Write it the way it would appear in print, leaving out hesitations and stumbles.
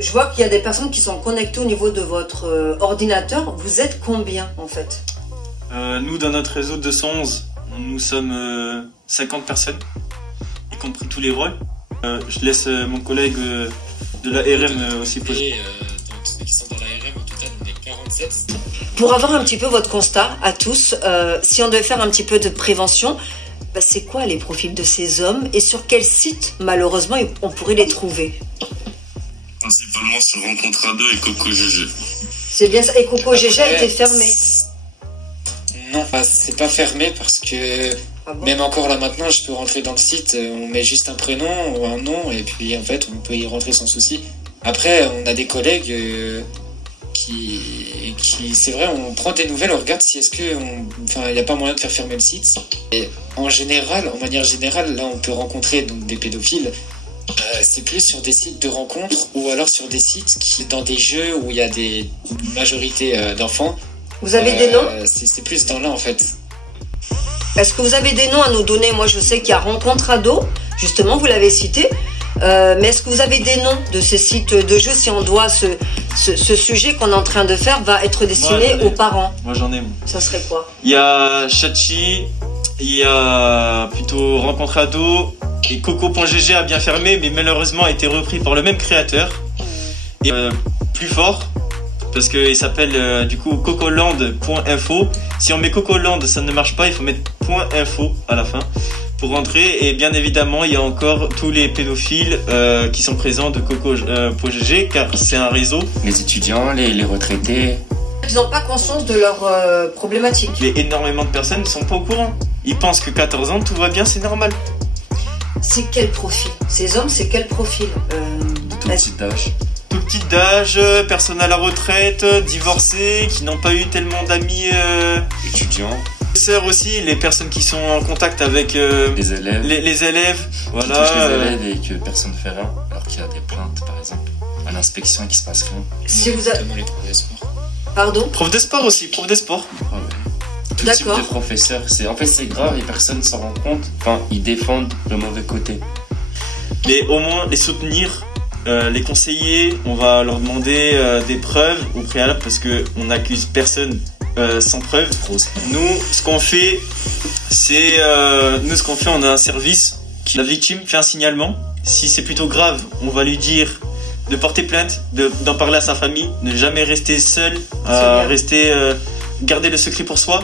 Je vois qu'il y a des personnes qui sont connectées au niveau de votre ordinateur. Vous êtes combien en fait? Nous, dans notre réseau de 211, nous sommes 50 personnes, y compris tous les rôles. Je laisse mon collègue de la RM aussi poser. Donc ceux qui sont dans la RM, au total, on est 47. Pour avoir un petit peu votre constat à tous, si on devait faire un petit peu de prévention, c'est quoi les profils de ces hommes et sur quel site, malheureusement, on pourrait les trouver? Principalement sur Rencontre Ado et Coco GG. C'est bien ça. Et Coco GG a été fermé? Non, c'est pas fermé parce que même encore là maintenant, je peux rentrer dans le site, on met juste un prénom ou un nom et puis en fait on peut y rentrer sans souci. Après, on a des collègues qui c'est vrai, on prend des nouvelles, on regarde si il n'y a pas moyen de faire fermer le site. Et en manière générale, là on peut rencontrer donc des pédophiles. C'est plus sur des sites de rencontres ou alors sur des sites dans des jeux où il y a des majorités d'enfants. Vous avez des noms? C'est plus dans là en fait. Est-ce que vous avez des noms à nous donner? Moi je sais qu'il y a Rencontre Ado, justement vous l'avez cité. Mais est-ce que vous avez des noms de ces sites de jeux si on doit ce sujet qu'on est en train de faire va être destiné aux parents? Moi j'en ai. Ça serait quoi? Il y a Chachi, il y a plutôt Rencontre Ado et Coco.gg a bien fermé mais malheureusement a été repris par le même créateur. Et plus fort parce qu'il s'appelle du coup cocoland.info. Si on met cocoland ça ne marche pas, il faut mettre .info à la fin pour rentrer. Et bien évidemment il y a encore tous les pédophiles qui sont présents de Coco.gg car c'est un réseau. Les étudiants, les retraités. Ils n'ont pas conscience de leur problématique. Mais énormément de personnes ne sont pas au courant. Ils pensent que 14 ans tout va bien, c'est normal. C'est quel profil? Ces hommes, c'est quel profil? Tout petit d'âge. Tout petit d'âge, personnes à la retraite, divorcés, qui n'ont pas eu tellement d'amis. Étudiants. Sœurs aussi, les personnes qui sont en contact avec les élèves. Les élèves, voilà. Qui touchent les élèves et que personne ne fait rien, alors qu'il y a des plaintes par exemple, à l'inspection et qu'il se passe rien. Si vous avez... Notamment les profs de sport. Pardon? Prof de sport aussi, prof de sport. Ah ouais. Tout type de professeurs, en fait c'est grave et personne s'en rend compte. Enfin, ils défendent le mauvais côté. Mais au moins les soutenir, les conseiller, on va leur demander des preuves au préalable parce que on n'accuse personne sans preuve. Nous, ce qu'on fait, on a un service qui la victime fait un signalement. Si c'est plutôt grave, on va lui dire de porter plainte, d'en parler à sa famille, ne jamais rester seul, garder le secret pour soi.